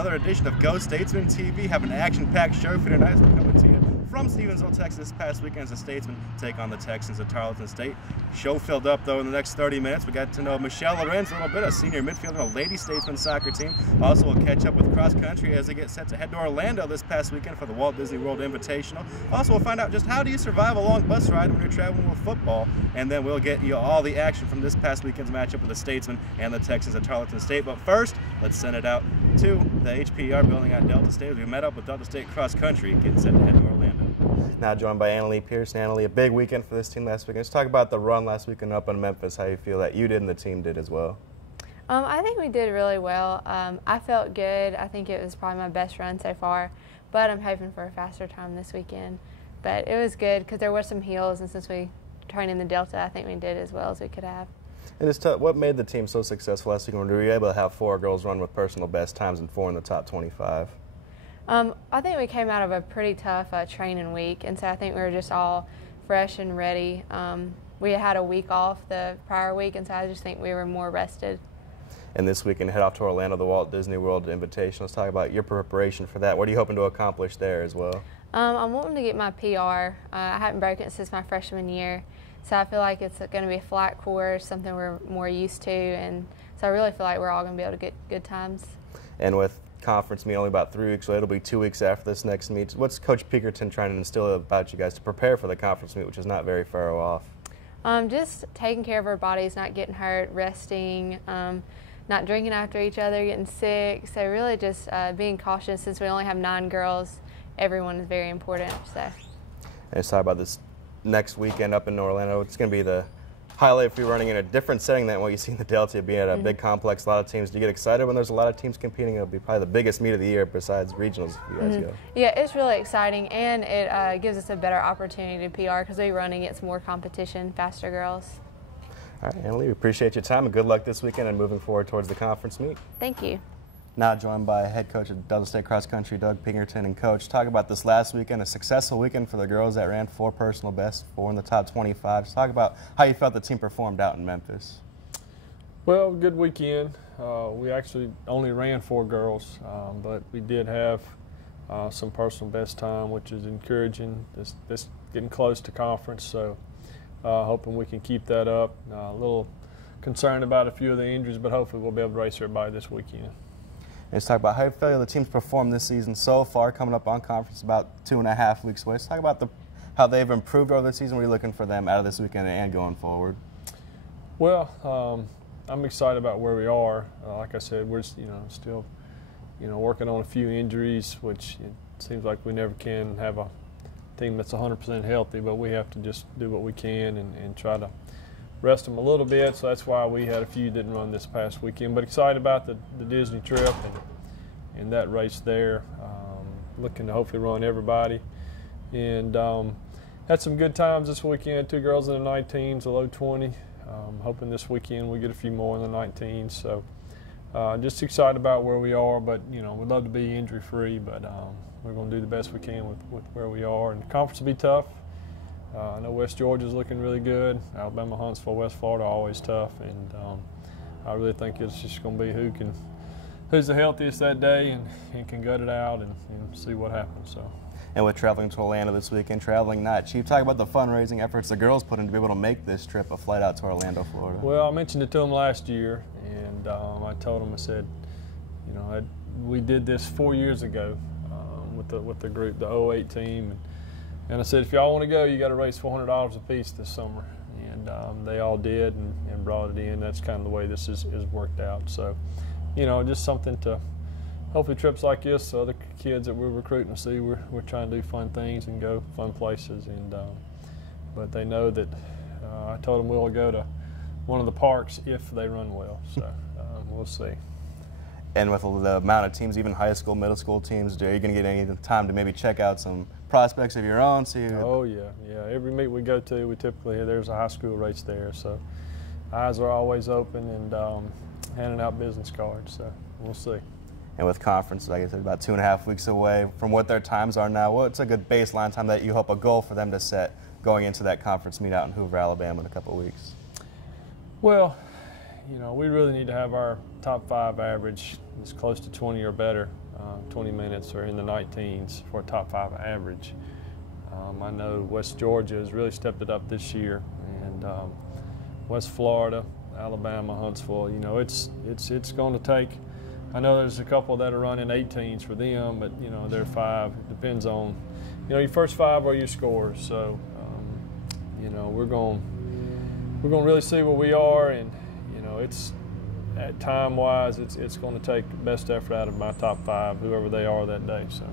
another edition of GoStatesmen TV. Have an action-packed show for tonight. We're coming to you from Stevensville, Texas. This past weekend as the Statesmen take on the Texans at Tarleton State. Show filled up, though, in the next 30 minutes. We got to know Michelle Laurenzi a little bit, a senior midfielder on the Lady Statesmen soccer team. Also, we'll catch up with cross country as they get set to head to Orlando this past weekend for the Walt Disney World Invitational. Also, we'll find out just how do you survive a long bus ride when you're traveling with football. And then we'll get you all the action from this past weekend's matchup with the Statesmen and the Texans at Tarleton State. But first, let's send it out to the HPR building at Delta State as we met up with Delta State cross country, getting set to head to Orlando. Now joined by Annalie Pearson. Annalie, a big weekend for this team last weekend. Let's talk about the run last weekend up in Memphis, how you feel that you did and the team did as well. I think we did really well. I felt good. I think it was probably my best run so far, but I'm hoping for a faster time this weekend. But it was good because there were some hills, and since we trained in the Delta, I think we did as well as we could have. And it's tough. What made the team so successful last weekend? Were you able to have 4 girls run with personal best times and 4 in the top 25? I think we came out of a pretty tough training week, and so I think we were just all fresh and ready. We had a week off the prior week, and so I just think we were more rested. And this weekend, head off to Orlando, the Walt Disney World Invitational. Let's talk about your preparation for that. What are you hoping to accomplish there as well? I'm wanting to get my PR. I haven't broken it since my freshman year, so I feel like it's going to be a flat course, something we're more used to, and so I really feel like we're all going to be able to get good times. And with conference meet only about 3 weeks away, it'll be 2 weeks after this next meet. What's Coach Pinkerton trying to instill about you guys to prepare for the conference meet, which is not very far off? Just taking care of our bodies, not getting hurt, resting, not drinking after each other, getting sick. So really just being cautious. Since we only have 9 girls, everyone is very important. So. And let's talk about this next weekend up in Orlando. It's going to be the highlight for you running in a different setting than what you see in the Delta, being at a big complex, a lot of teams. Do you get excited when there's a lot of teams competing? It'll be probably the biggest meet of the year besides regionals if you guys go. Yeah, it's really exciting, and it gives us a better opportunity to PR because we run against more competition, faster girls. All right, Annalie, we appreciate your time and good luck this weekend and moving forward towards the conference meet. Thank you. Now joined by head coach of Delta State Cross Country, Doug Pinkerton, and coach. Talk about this last weekend, a successful weekend for the girls that ran 4 personal bests, 4 in the top 25. Just talk about how you felt the team performed out in Memphis. Well, good weekend. We actually only ran 4 girls, but we did have some personal best time, which is encouraging. This getting close to conference, so hoping we can keep that up. A little concerned about a few of the injuries, but hopefully we'll be able to race everybody this weekend. Let's talk about how you feel the team's performed this season so far, coming up on conference about 2.5 weeks away. Let's talk about how they've improved over the season. What are you looking for them out of this weekend and going forward? Well, I'm excited about where we are. Like I said, we're still working on a few injuries, which it seems like we never can have a team that's 100% healthy, but we have to just do what we can and try to rest them a little bit, so that's why we had a few didn't run this past weekend. But excited about the Disney trip and that race there. Looking to hopefully run everybody. And had some good times this weekend. 2 girls in the 19s, a low 20. Hoping this weekend we get a few more in the 19s. So just excited about where we are, but we'd love to be injury free, but we're going to do the best we can with where we are. And the conference will be tough. I know West Georgia's looking really good. Alabama, Huntsville, West Florida always tough, and I really think it's just going to be who's the healthiest that day and can gut it out and see what happens. So. And with traveling to Orlando this weekend, traveling not cheap. Talk about the fundraising efforts the girls put in to be able to make this trip a flight out to Orlando, Florida. Well, I mentioned it to them last year, and I told them, I said, we did this 4 years ago with the group, the 08 team. And I said, if y'all want to go, you got to raise $400 a piece this summer. And they all did and brought it in. That's kind of the way this is worked out. So, just something to hopefully trips like this, so other kids that we're recruiting to see we're trying to do fun things and go fun places. And but they know that I told them we'll go to one of the parks if they run well. So we'll see. And with the amount of teams, even high school, middle school teams, are you going to get any time to maybe check out some prospects of your own? Oh, yeah. Every meet we go to, there's a high school race there. So eyes are always open and handing out business cards. So we'll see. And with conference, like I said, about 2.5 weeks away from what their times are now, what's a good baseline time that you hope a goal for them to set going into that conference meet out in Hoover, Alabama in a couple of weeks? Well, we really need to have our top 5 average as close to 20 or better. 20 minutes are in the 19s for a top 5 average. I know West Georgia has really stepped it up this year, and West Florida, Alabama, Huntsville, you know, it's going to take. I know there's a couple that are running 18s for them, but you know, they're 5. It depends on, you know, your first 5 are your scores. So, you know, we're going to really see where we are, and you know, it's at time-wise, it's going to take the best effort out of my top 5, whoever they are that day. So.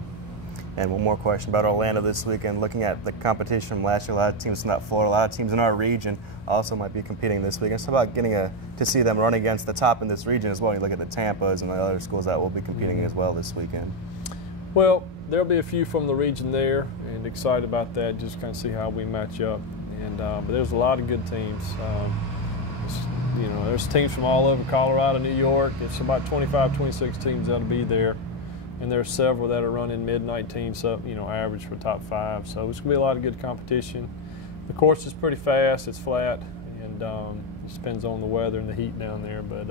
And one more question about Orlando this weekend. Looking at the competition from last year, a lot of teams from that Florida, a lot of teams in our region also might be competing this weekend. It's about getting to see them run against the top in this region as well. You look at the Tampas and the other schools that will be competing as well this weekend. Well, there'll be a few from the region there, and excited about that. Just kind of see how we match up. And but there's a lot of good teams. You know, there's teams from all over Colorado, New York. It's about 25, 26 teams that'll be there. And there's several that are running mid-19s up, you know, average for top 5. So it's going to be a lot of good competition. The course is pretty fast. It's flat, and it depends on the weather and the heat down there. But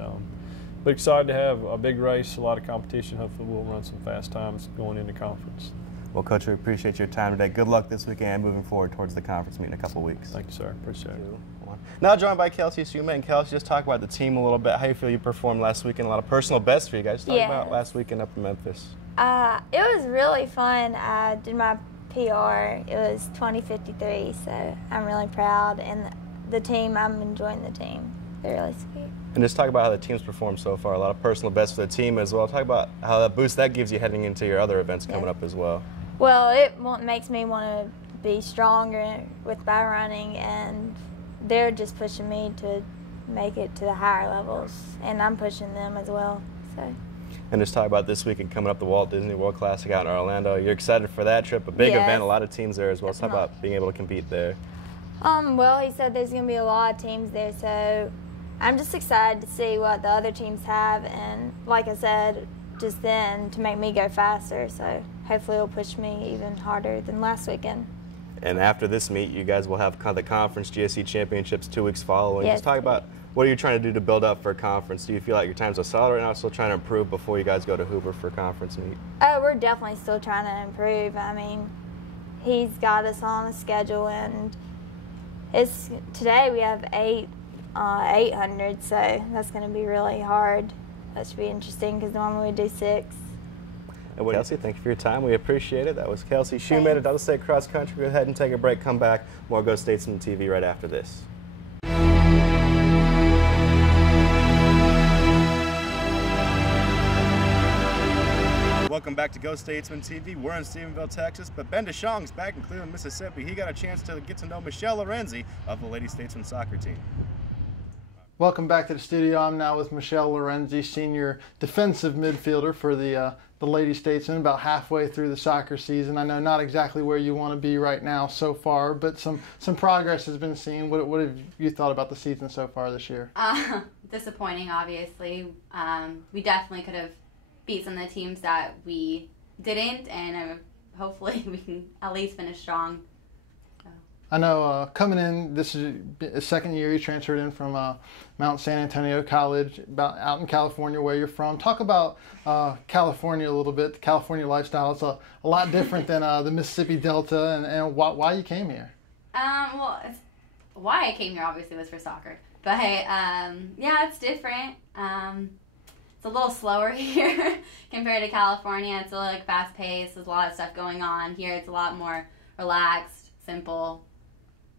excited to have a big race, a lot of competition. Hopefully we'll run some fast times going into conference. Well, Coach, we appreciate your time today. Good luck this weekend and moving forward towards the conference meet in a couple weeks. Thank you, sir. Appreciate it. Now joined by Kelsey Schumann. And Kelsey, just talk about the team a little bit. How you feel you performed last weekend? A lot of personal bests for you guys. Talk about last weekend up in Memphis. It was really fun. I did my PR. It was 20:53, so I'm really proud. And the team, I'm enjoying the team. They're really sweet. And just talk about how the team's performed so far. A lot of personal bests for the team as well. Talk about how that boost that gives you heading into your other events coming up as well. Well, it makes me want to be stronger with my running, and they're just pushing me to make it to the higher levels, and I'm pushing them as well. So. And just talk about this weekend coming up, the Walt Disney World Classic out in Orlando. You're excited for that trip, a big event, a lot of teams there as well. So talk about being able to compete there. Well, he said there's going to be a lot of teams there, so I'm just excited to see what the other teams have, and like I said just then, to make me go faster. So hopefully it'll push me even harder than last weekend. And after this meet, you guys will have the conference GSC championships 2 weeks following. Just talk about what are you trying to do to build up for a conference? Do you feel like your times are solid right now, still trying to improve before you guys go to Hoover for conference meet? Oh, we're definitely still trying to improve. I mean, he's got us on a schedule, and today we have 800, so that's going to be really hard. That should be interesting because normally we do 6. And Kelsey, thank you for your time. We appreciate it. That was Kelsey Schumann at Tarleton State Cross Country. Go ahead and take a break, come back. More GoStatesmen TV right after this. Welcome back to GoStatesmen TV. We're in Stephenville, Texas, but Ben DeShong's back in Cleveland, Mississippi. He got a chance to get to know Michelle Laurenzi of the Lady Statesmen soccer team. Welcome back to the studio. I'm now with Michelle Laurenzi, senior defensive midfielder for the Lady Statesmen, about halfway through the soccer season. I know not exactly where you want to be right now so far, but some progress has been seen. What have you thought about the season so far this year? Disappointing, obviously. We definitely could have beat some of the teams that we didn't, and hopefully we can at least finish strong. I know coming in, this is a second year you transferred in from Mount San Antonio College, out in California where you're from. Talk about California a little bit. The California lifestyle is a lot different than the Mississippi Delta, and why you came here. Well, why I came here obviously was for soccer. But yeah, it's different. It's a little slower here compared to California. It's a little fast-paced. There's a lot of stuff going on. Here it's a lot more relaxed, simple.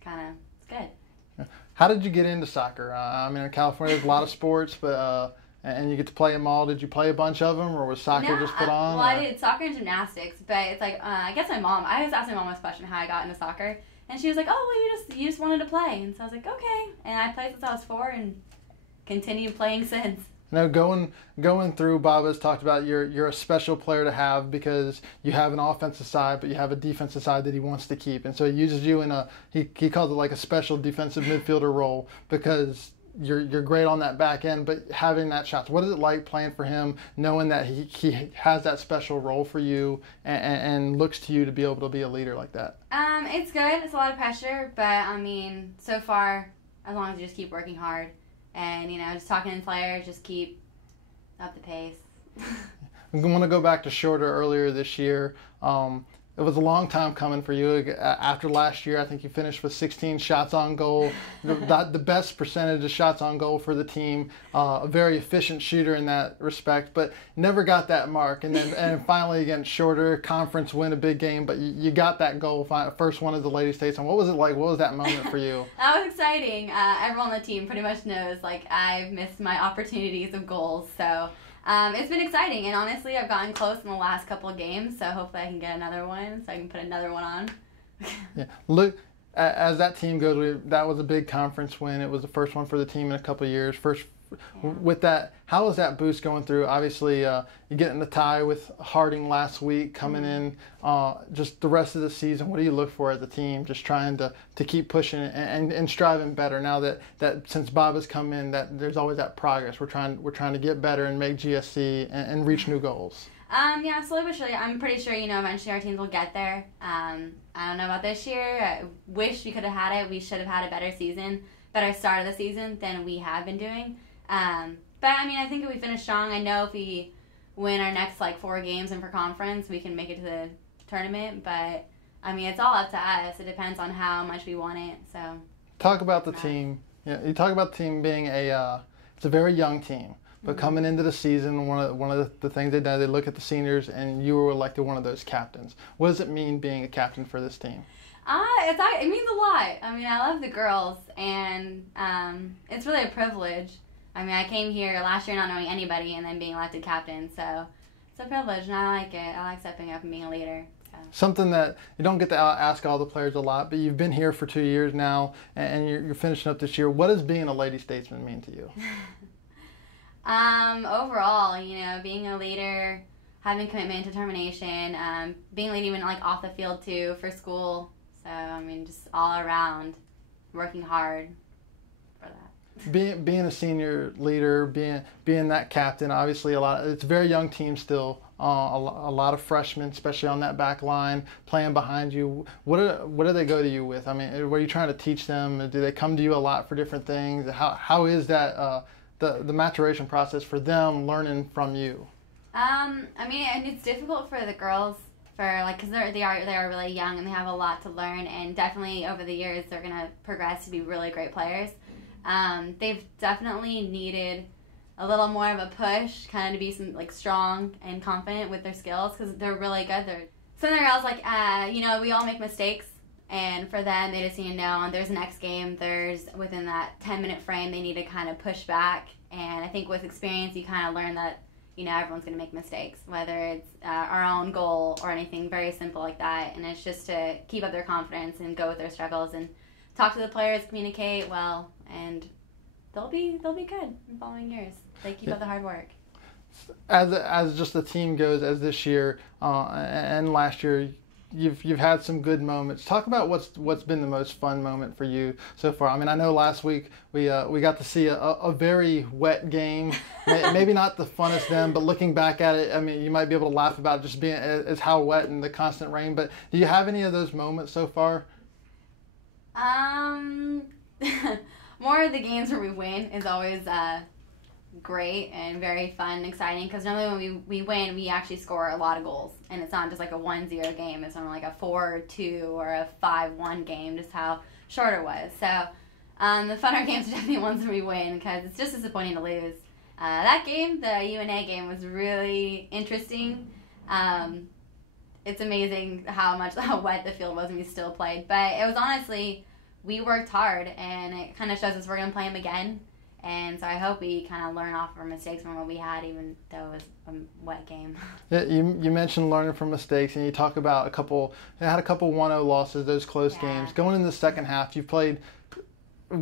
It's good. How did you get into soccer? I mean, in California there's a lot of sports, but and you get to play them all. Did you play a bunch of them, or was soccer just put on? Well, I did soccer and gymnastics, but it's I guess my mom. I was asking my mom this question how I got into soccer, and she was like, "Oh, well, you just wanted to play," and so I was like, "Okay," and I played since I was 4 and continued playing since. Now, going through, Bob has talked about you're a special player to have because you have an offensive side, but you have a defensive side that he wants to keep, and so he uses you in he calls it like a special defensive midfielder role because you're great on that back end, but having that shot. What is it like playing for him, knowing that he has that special role for you and looks to you to be able to be a leader like that? It's good. It's a lot of pressure, but I mean, so far, as long as you just keep working hard. And, just talking to players, just keep up the pace. I'm going to go back to Shorter earlier this year. It was a long time coming for you. After last year, I think you finished with 16 shots on goal, the best percentage of shots on goal for the team. A very efficient shooter in that respect, but never got that mark. And finally against Shorter, conference win, a big game, but you got that goal, first one as the Lady Statesmen. What was it like? What was that moment for you? That was exciting. Everyone on the team pretty much knows I've missed my opportunities of goals, so. It's been exciting, and honestly, I've gotten close in the last couple of games, so hopefully I can get another one, so I can put another one on. Yeah, look, as that team goes, that was a big conference win. It was the first one for the team in a couple of years. With that, how was that boost going through? Obviously, you get in the tie with Harding last week, coming in. Just the rest of the season, what do you look for as a team? Just trying to keep pushing and striving better. Now that since Bob has come in, that there's always that progress. We're trying to get better and make GSC and reach new goals. Yeah, slowly but surely. I'm pretty sure eventually our teams will get there. I don't know about this year. I wish we could have had it. We should have had a better start of the season than we have been doing. But I think if we finish strong, I know if we win our next 4 games and for conference, we can make it to the tournament. But it's all up to us. It depends on how much we want it. So talk about the team. Yeah, you talk about the team being it's a very young team. But coming into the season, one of the things they did, they look at the seniors, and you were elected one of those captains. What does it mean being a captain for this team? It means a lot. I love the girls, and it's really a privilege. I came here last year not knowing anybody and then being elected captain, so it's a privilege, and I like it. I like stepping up and being a leader. So. Something that you don't get to ask all the players a lot, but you've been here for 2 years now, and you're finishing up this year. What does being a Lady Statesman mean to you? Overall, being a leader, having commitment, determination, being a leader even off the field too for school. So just all around, working hard for that. Being a senior leader, being that captain, obviously it's a very young team still. A lot of freshmen, especially on that back line, playing behind you. What do they go to you with? What are you trying to teach them? Do they come to you a lot for different things? How is that the maturation process for them learning from you? And it's difficult for the girls because they are really young and they have a lot to learn, and definitely over the years they're gonna progress to be really great players. They've definitely needed a little more of a push, kind of to be strong and confident with their skills, because they're really good. Some of the girls, we all make mistakes, and for them, they just need to know, and there's the next game, within that 10-minute frame, they need to kind of push back, and I think with experience, you kind of learn that, everyone's going to make mistakes, whether it's our own goal or anything very simple like that, and it's just to keep up their confidence and go with their struggles and talk to the players, communicate well, and they'll be good in the following years. They keep up the hard work. As just the team goes, as this year and last year, you've had some good moments. Talk about what's been the most fun moment for you so far. I know last week we got to see a very wet game. Maybe not the funnest then, but looking back at it, you might be able to laugh about just being as how wet and the constant rain. But do you have any of those moments so far? More of the games where we win is always great and very fun and exciting, because normally when we win, we actually score a lot of goals, and it's not just a 1-0 game. It's normally a 4-2 or a 5-1 game, just how short it was. So the funner games are definitely ones where we win, because it's just disappointing to lose. That game, the UNA game, was really interesting. It's amazing how wet the field was and we still played, but it was honestly, we worked hard, and it kind of shows us we're going to play them again. And so I hope we kind of learn off our mistakes from what we had, even though it was a wet game. Yeah, you mentioned learning from mistakes, and you talk about had a couple 1-0 losses, those close games. Going into the second half, you've played,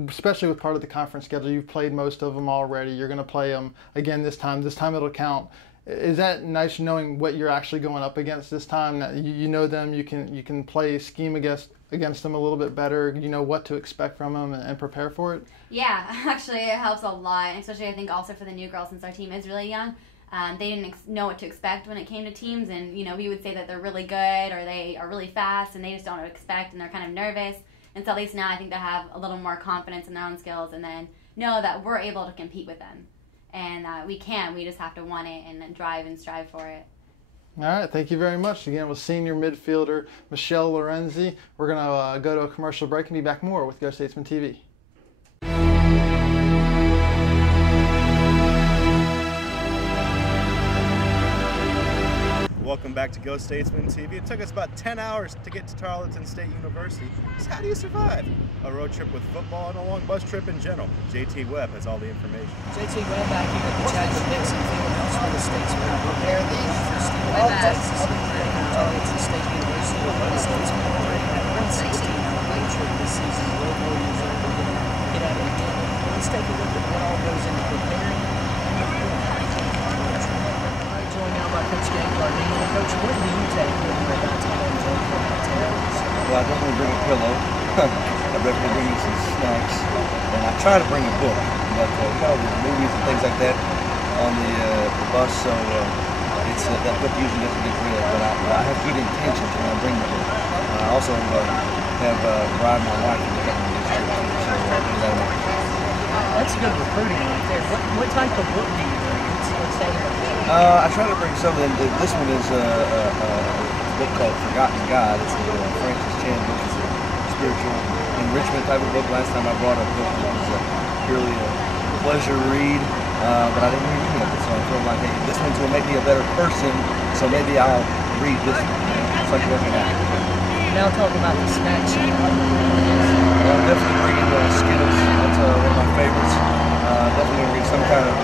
especially with part of the conference schedule, you've played most of them already. You're going to play them again this time. This time it'll count. Is that nice knowing what you're actually going up against this time? That you know them, you can play scheme against them a little bit better. You know what to expect from them and prepare for it? Yeah, actually it helps a lot, especially I think also for the new girls, since our team is really young. They didn't know what to expect when it came to teams, and we would say that they're really good or they are really fast, and they just don't know what to expect, and they're kind of nervous. And so at least now I think they have a little more confidence in their own skills, and then know that we're able to compete with them. and we can. We just have to want it and drive and strive for it. All right, thank you very much. Again, with senior midfielder Michelle Laurenzi. We're going to go to a commercial break and be back more with GoStatesmen TV. Welcome back to GoStatesmen TV. It took us about 10 hours to get to Tarleton State University. So how do you survive a road trip with football and a long bus trip in general? JT Webb has all the information. JT Webb back here at the Chadwick Dixon Field House for the Statesmen prepare the first Tarleton State University with the Statesmen already have won 16 on the road trip this season. The Road Warriors are able to get at it again. Let's take a look at what all goes into preparing. Joined now by Coach Gabe Gardino. Coach, what do you take when you're about to go enjoy for hotels? Well, I definitely bring a pillow. I definitely bring me some snacks, and I try to bring a book. But we got all the movies and things like that on the bus, so it's that book usually doesn't get read. But I have good intentions when I bring the book. I also have Bride, my wife, to come to this trip, so that's good recruiting right there. What type of book do you bring? Let's say I try to bring something. This one is a book called Forgotten God. It's a Francis Chan book. It's a spiritual enrichment type of book. Last time I brought a book that was purely a pleasure read, but I didn't read any of it. So I feel like, hey, this one's going to make me a better person, so maybe I'll read this one. It's like working out. Now talk about the snacks. I'm definitely bringing Skittles. That's one of my favorites. Definitely bring some kind of,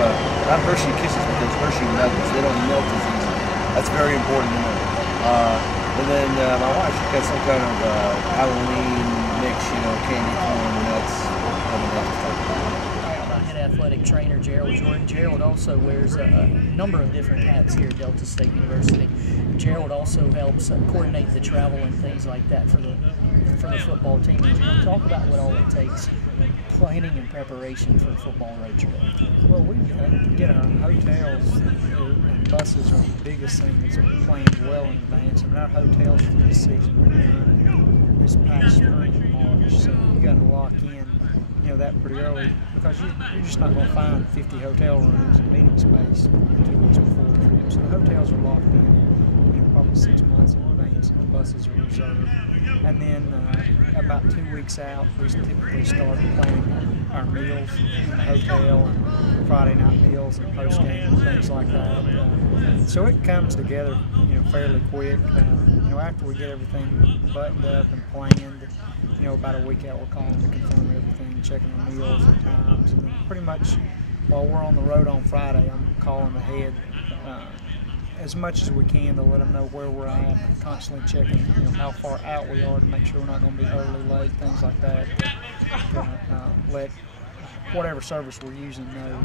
not Hershey Kisses, but those Hershey Nuggets. They don't melt as easy. That's very important to me. And then my wife, she got some kind of Halloween mix, candy corn nuts. Head athletic trainer Gerald Jordan. Gerald also wears a number of different hats here at Delta State University. Gerald also helps coordinate the travel and things like that for the football team. Talk about what all it takes, planning and preparation for a football road trip. Well, we get our hotels and buses are the biggest thing that's planned well in advance. I mean, our hotels for this season were done this past spring in March, so you got to lock in, that pretty early, because you're just not going to find 50 hotel rooms and meeting space 2 weeks before the trip. So the hotels are locked in, probably 6 months in advance, and the buses are reserved. And then about 2 weeks out, we typically start planning our meals in the hotel and Friday night meals and post game and things like that. So it comes together, fairly quick. After we get everything buttoned up and planned, about a week out, we're calling to confirm everything, checking the meals and times, and then pretty much while we're on the road on Friday, I'm calling ahead as much as we can to let them know where we're at, constantly checking how far out we are to make sure we're not going to be early, late, things like that. Let whatever service we're using know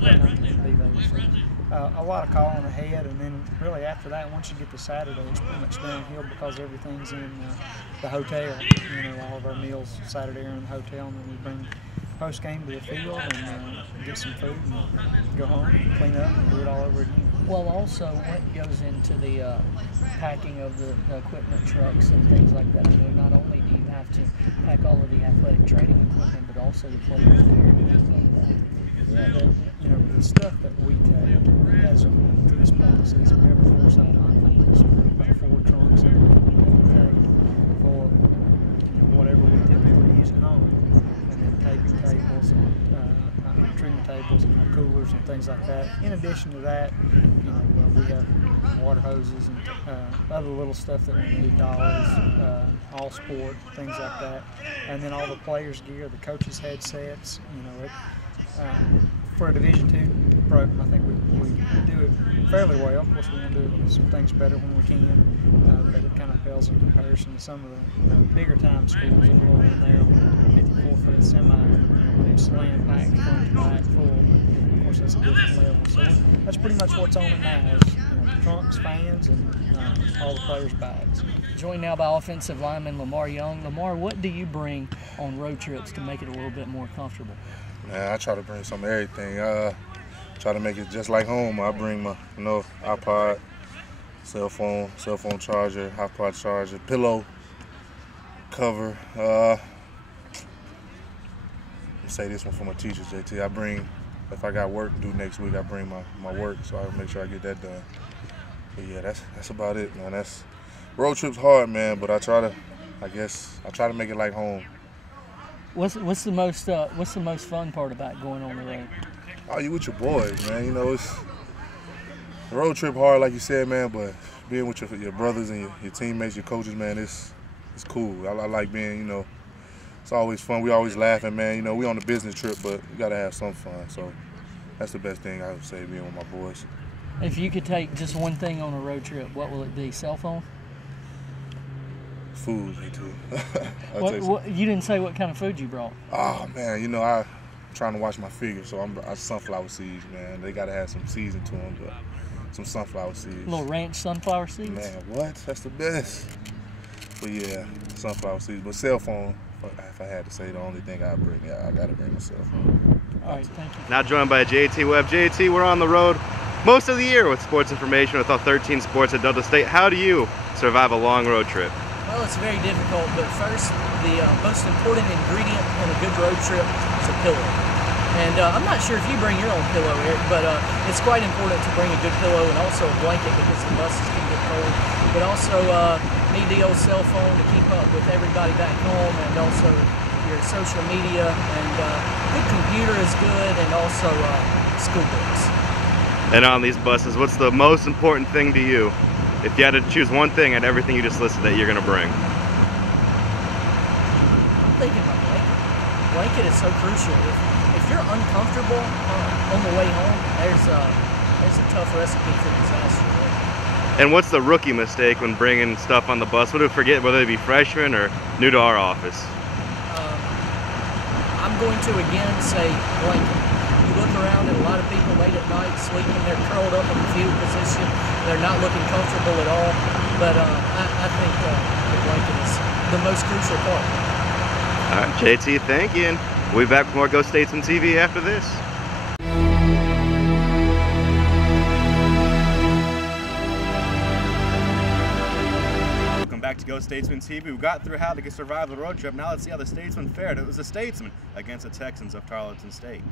that I'm going to be there. So, a lot of calling ahead, and then really after that, once you get to Saturday, it's pretty much downhill because everything's in the hotel. All of our meals Saturday are in the hotel, and then we bring post game to the field and get some food and go home, clean up, and do it all over again. Well, also, what goes into the packing of the equipment trucks and things like that? I know not only do you have to pack all of the athletic training equipment, but also the players' gear and things like that. Yeah, the stuff that we take, as of to this point in the season, we have a 4-side-on fans, about 4 trunks that we take full of whatever we typically use at home, and then taping tables and treatment tables and our coolers and things like that. In addition to that, we have water hoses and other little stuff that we need, dollies, all sport, things like that. And then all the players' gear, the coaches' headsets. For a Division II program, I think we do it fairly well. Of course, we want to do some things better when we can, but it kind of pales in comparison to some of the bigger time schools that roll in there on the 54-foot semi, slam packed front to back full. But of course, that's a different level. So that's pretty much what's on it now is trunks, fans, and all the players' bags. Joined now by offensive lineman Lamar Young. Lamar, what do you bring on road trips to make it a little bit more comfortable? Man, I try to bring some of everything. Try to make it just like home. I bring my, iPod, cell phone charger, iPod charger, pillow, cover. Let me say this one for my teachers, JT. I bring if I got work due next week, I bring my work, so I'll make sure I get that done. But yeah, that's about it, man. Road trip's hard, man, but I try to make it like home. What's the most fun part about going on the road? Oh, you with your boys, man. You know, it's the road trip hard, like you said, man, but being with your brothers and your teammates, your coaches, man, it's cool. I like being, you know, it's always fun. We always laughing, man. You know, we on a business trip, but we gotta have some fun. So that's the best thing I would say, being with my boys. If you could take just one thing on a road trip, what will it be? Cell phone? Food, me too. You didn't say what kind of food you brought. Oh man, you know, I'm trying to watch my figure, so I'm sunflower seeds, man. They gotta have some season to them, but some sunflower seeds. A little ranch sunflower seeds? Man, what? That's the best. But yeah, sunflower seeds. But cell phone, if I had to say the only thing I'd bring, yeah, I gotta bring my cell phone. All right, thank you. Now joined by JT Webb. JT, we're on the road most of the year with sports information with all 13 sports at Delta State. How do you survive a long road trip? Well, it's very difficult, but first, the most important ingredient on a good road trip is a pillow. And I'm not sure if you bring your own pillow, Eric, but it's quite important to bring a good pillow and also a blanket because the buses can get cold. But also need the old cell phone to keep up with everybody back home, and also your social media, and good computer is good, and also school books. And on these buses, what's the most important thing to you? If you had to choose one thing out of everything you just listed that you're going to bring. I'm thinking my blanket. Blanket is so crucial. If you're uncomfortable on the way home, there's a tough recipe for disaster. And what's the rookie mistake when bringing stuff on the bus? What do we forget, whether they be freshmen or new to our office? I'm going to again say blanket. You look around at a lot of people late at night sleeping, they're curled up in the fetal position, they're not looking comfortable at all, but I think the blanket is the most crucial part. All right, JT, thank you, and we'll be back with more GoStatesmen TV after this. Welcome back to GoStatesmen TV. We got through how to survive the road trip. Now let's see how the Statesmen fared. It was the Statesmen against the Texans of Tarleton State.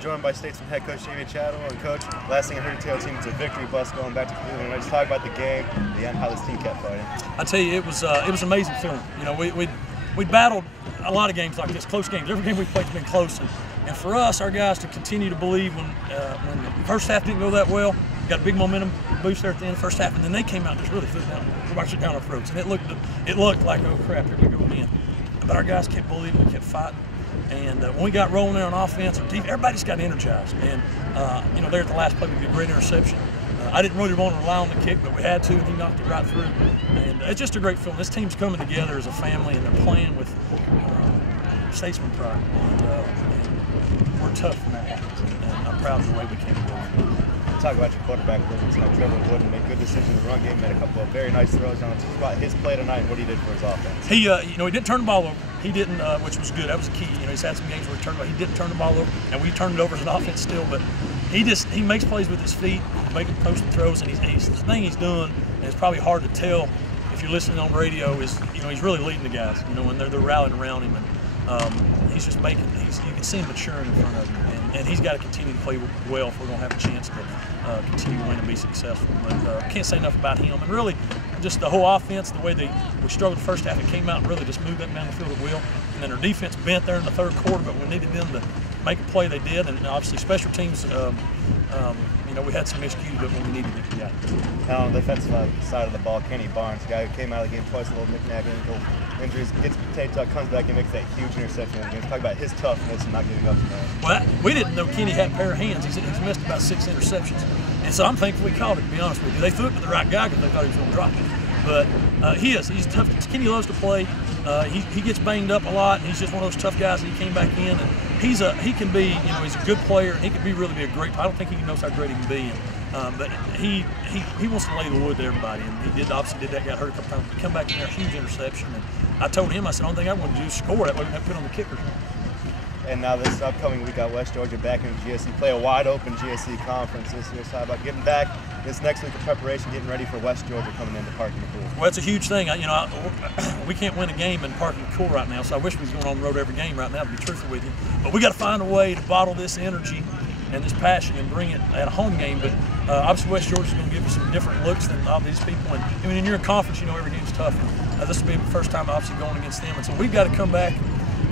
Joined by Statesman head coach David Chattel. And coach, last thing I heard you tell the team, it's a victory bus going back to Cleveland. Let's talk about the game, the end, how this team kept fighting. I tell you, it was an amazing feeling. You know, we battled a lot of games like this, close games. Every game we played has been close, and for us, our guys to continue to believe when the first half didn't go that well, got a big momentum boost there at the end of the first half, and then they came out and just really threw it down our throats, and it looked like, oh crap, here we go again. But our guys kept believing, we kept fighting. And when we got rolling there on offense, everybody just got energized. And, you know, there at the last play, we did a great interception. I didn't really want to rely on the kick, but we had to, and he knocked it right through. And it's just a great feeling. This team's coming together as a family, and they're playing with statesman pride. And we're tough when that happens. And I'm proud of the way we came together. Talk about your quarterback tonight. Trevor Wooden made good decisions in the run game, made a couple of very nice throws. Talk about his play tonight and what he did for his offense. He, you know, he didn't turn the ball over. He didn't, which was good. That was the key. You know, he's had some games where he didn't turn the ball over, and we turned it over as an offense still. But he makes plays with his feet, making posted throws, and the thing he's doing, and it's probably hard to tell if you're listening on radio, is, you know, he's really leading the guys. You know, when they're rallying around him, and he's just you can see him maturing in front of him. And he's got to continue to play well if we're going to have a chance to continue to win and be successful. But can't say enough about him. And really, just the whole offense, the way we struggled the first half, it came out and really just moved them down the field at will. And then our defense bent there in the third quarter, but we needed them to make a play, they did. And obviously special teams, you know, we had some miscues, but when we needed it, yeah. Now on the defensive side of the ball, Kenny Barnes, guy who came out of the game twice, a little knick-knack ankle injuries, gets taped up, comes back and makes that huge interception in the game. Talk about his toughness and not giving up tonight. Well, we didn't know Kenny had a pair of hands. He's missed about 6 interceptions. And so I'm thankful we called it, to be honest with you. They threw it to the right guy because they thought he was going to drop it. But he's tough. Kenny loves to play. He gets banged up a lot, and he's just one of those tough guys. And he came back in, and he can be, you know, he's a good player. And he can really be a great. I don't think he knows how great he can be. But he wants to lay the wood to everybody, and he obviously did that. Got hurt a couple times. Come back in there, huge interception. And I told him, I said, the only thing I want to do is score. That way we have to put on the kickers. And now this upcoming week got West Georgia back in GSC, play a wide open GSC conference this year. So how about getting back this next week of preparation, getting ready for West Georgia coming into Parking the Cool? Well, it's a huge thing. We can't win a game in Parking the Cool right now, so I wish we was going on the road every game right now, to be truthful with you. But we got to find a way to bottle this energy and this passion and bring it at a home game. But obviously West Georgia's going to give you some different looks than all these people. And I mean, when you're in conference, you know every game's tough. And this will be the first time obviously going against them. And so we've got to come back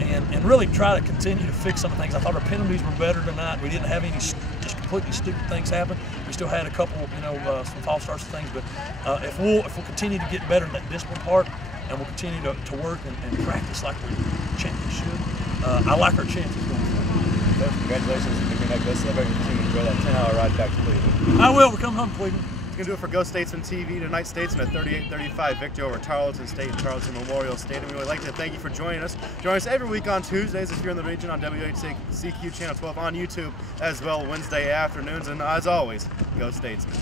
and really try to continue to fix some things. I thought our penalties were better tonight. We didn't have any just completely stupid things happen. We still had a couple, you know, some false starts and things. But if we'll continue to get better in that discipline part, and we'll continue to work and practice like we champions should, I like our chances going forward. Congratulations on picking that. Go celebrate your team. Enjoy that 10-hour ride back to Cleveland. I will. We're coming home, Cleveland. Going to do it for GoStatesmen TV tonight. Statesmen a 38-35 victory over Tarleton State and Tarleton Memorial Stadium. We would like to thank you for joining us. Join us every week on Tuesdays if you're in the region on WHCQ Channel 12 on YouTube, as well Wednesday afternoons. And as always, Go Statesmen.